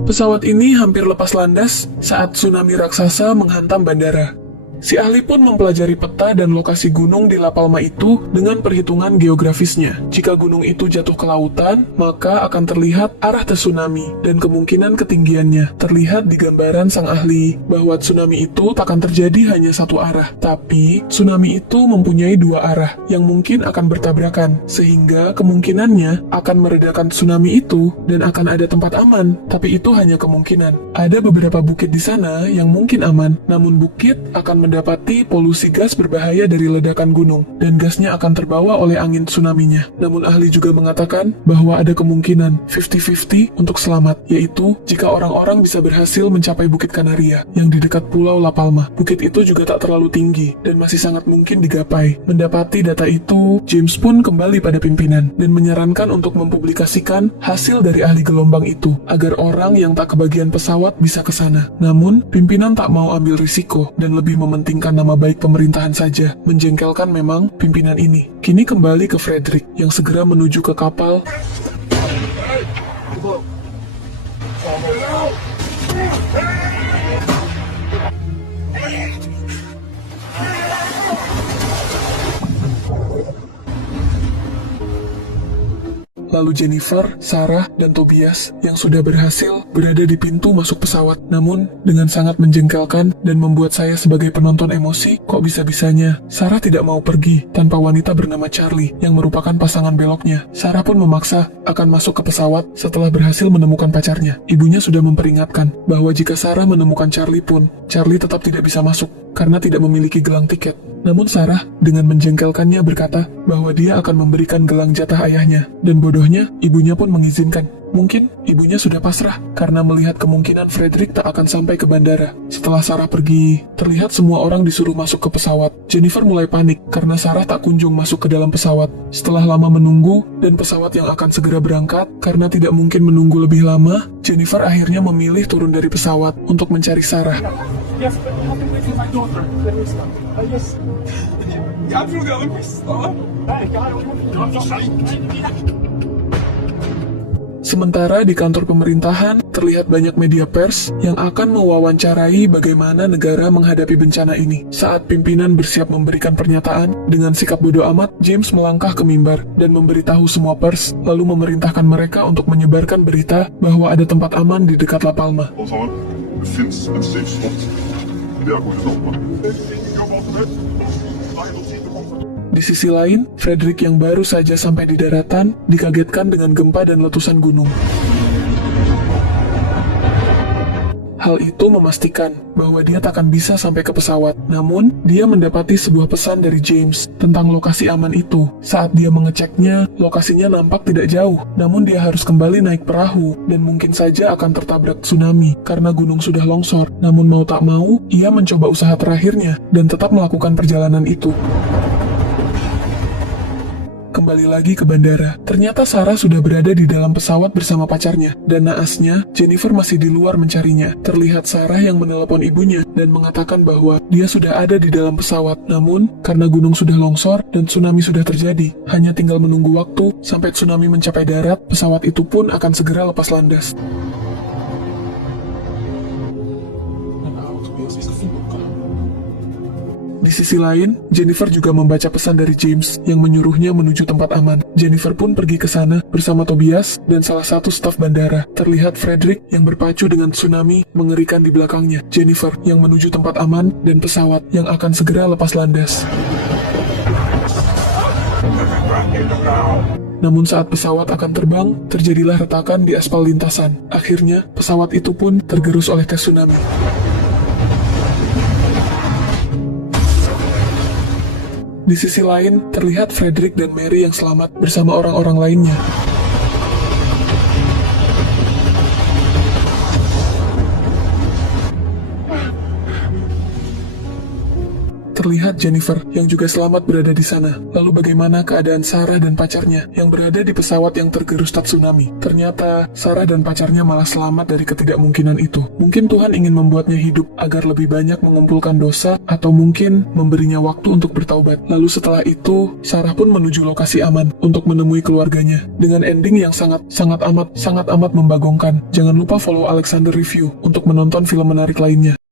Pesawat ini hampir lepas landas saat tsunami raksasa menghantam bandara. Si ahli pun mempelajari peta dan lokasi gunung di La Palma itu dengan perhitungan geografisnya. Jika gunung itu jatuh ke lautan, maka akan terlihat arah tsunami dan kemungkinan ketinggiannya. Terlihat di gambaran sang ahli bahwa tsunami itu takkan terjadi hanya satu arah, tapi tsunami itu mempunyai dua arah yang mungkin akan bertabrakan, sehingga kemungkinannya akan meredakan tsunami itu dan akan ada tempat aman. Tapi itu hanya kemungkinan. Ada beberapa bukit di sana yang mungkin aman, namun bukit akan mendapati polusi gas berbahaya dari ledakan gunung, dan gasnya akan terbawa oleh angin tsunami-nya. Namun ahli juga mengatakan bahwa ada kemungkinan 50-50 untuk selamat, yaitu jika orang-orang bisa berhasil mencapai Bukit Kanaria yang di dekat Pulau La Palma. Bukit itu juga tak terlalu tinggi dan masih sangat mungkin digapai. Mendapati data itu, James pun kembali pada pimpinan dan menyarankan untuk mempublikasikan hasil dari ahli gelombang itu agar orang yang tak kebagian pesawat bisa ke sana. Namun, pimpinan tak mau ambil risiko dan lebih mementingkan nama baik pemerintahan saja. Menjengkelkan memang pimpinan ini. Kini kembali ke Frederick yang segera menuju ke kapal lalu Jennifer, Sarah, dan Tobias yang sudah berhasil berada di pintu masuk pesawat. Namun, dengan sangat menjengkelkan dan membuat saya sebagai penonton emosi, kok bisa-bisanya Sarah tidak mau pergi tanpa wanita bernama Charlie yang merupakan pasangan beloknya. Sarah pun memaksa akan masuk ke pesawat setelah berhasil menemukan pacarnya. Ibunya sudah memperingatkan bahwa jika Sarah menemukan Charlie pun, Charlie tetap tidak bisa masuk karena tidak memiliki gelang tiket. Namun Sarah dengan menjengkelkannya berkata bahwa dia akan memberikan gelang jatah ayahnya, dan bodohnya ibunya pun mengizinkan. Mungkin ibunya sudah pasrah karena melihat kemungkinan Frederick tak akan sampai ke bandara. Setelah Sarah pergi, terlihat semua orang disuruh masuk ke pesawat. Jennifer mulai panik karena Sarah tak kunjung masuk ke dalam pesawat. Setelah lama menunggu dan pesawat yang akan segera berangkat, karena tidak mungkin menunggu lebih lama, Jennifer akhirnya memilih turun dari pesawat untuk mencari Sarah. Yes, but you have to wait till my daughter. Yes. Jag trodde jag var missad. Nej, Sementara di kantor pemerintahan, terlihat banyak media pers yang akan mewawancarai bagaimana negara menghadapi bencana ini. Saat pimpinan bersiap memberikan pernyataan, dengan sikap bodoh amat, James melangkah ke mimbar dan memberitahu semua pers, lalu memerintahkan mereka untuk menyebarkan berita bahwa ada tempat aman di dekat La Palma. Det finns en safe spot. Det är god idé. Di sisi lain, Frederick yang baru saja sampai di daratan dikagetkan dengan gempa dan letusan gunung. Hal itu memastikan bahwa dia takkan bisa sampai ke pesawat. Namun, dia mendapati sebuah pesan dari James tentang lokasi aman itu. Saat dia mengeceknya, lokasinya nampak tidak jauh. Namun dia harus kembali naik perahu dan mungkin saja akan tertabrak tsunami karena gunung sudah longsor. Namun mau tak mau, ia mencoba usaha terakhirnya dan tetap melakukan perjalanan itu. Kembali lagi ke bandara. Ternyata Sarah sudah berada di dalam pesawat bersama pacarnya, dan naasnya, Jennifer masih di luar mencarinya. Terlihat Sarah yang menelepon ibunya dan mengatakan bahwa dia sudah ada di dalam pesawat. Namun, karena gunung sudah longsor dan tsunami sudah terjadi, hanya tinggal menunggu waktu sampai tsunami mencapai darat, pesawat itu pun akan segera lepas landas. Di sisi lain, Jennifer juga membaca pesan dari James yang menyuruhnya menuju tempat aman. Jennifer pun pergi ke sana bersama Tobias dan salah satu staf bandara. Terlihat Frederick yang berpacu dengan tsunami mengerikan di belakangnya. Jennifer yang menuju tempat aman dan pesawat yang akan segera lepas landas. Namun saat pesawat akan terbang, terjadilah retakan di aspal lintasan. Akhirnya, pesawat itu pun tergerus oleh tes tsunami. Di sisi lain, terlihat Frederick dan Mary yang selamat bersama orang-orang lainnya. terlihat Jennifer yang juga selamat berada di sana. Lalu bagaimana keadaan Sarah dan pacarnya yang berada di pesawat yang tergerus tsunami? Ternyata Sarah dan pacarnya malah selamat dari ketidakmungkinan itu. Mungkin Tuhan ingin membuatnya hidup agar lebih banyak mengumpulkan dosa, atau mungkin memberinya waktu untuk bertaubat. Lalu setelah itu, Sarah pun menuju lokasi aman untuk menemui keluarganya dengan ending yang sangat amat membagongkan. Jangan lupa follow Alexander Review untuk menonton film menarik lainnya.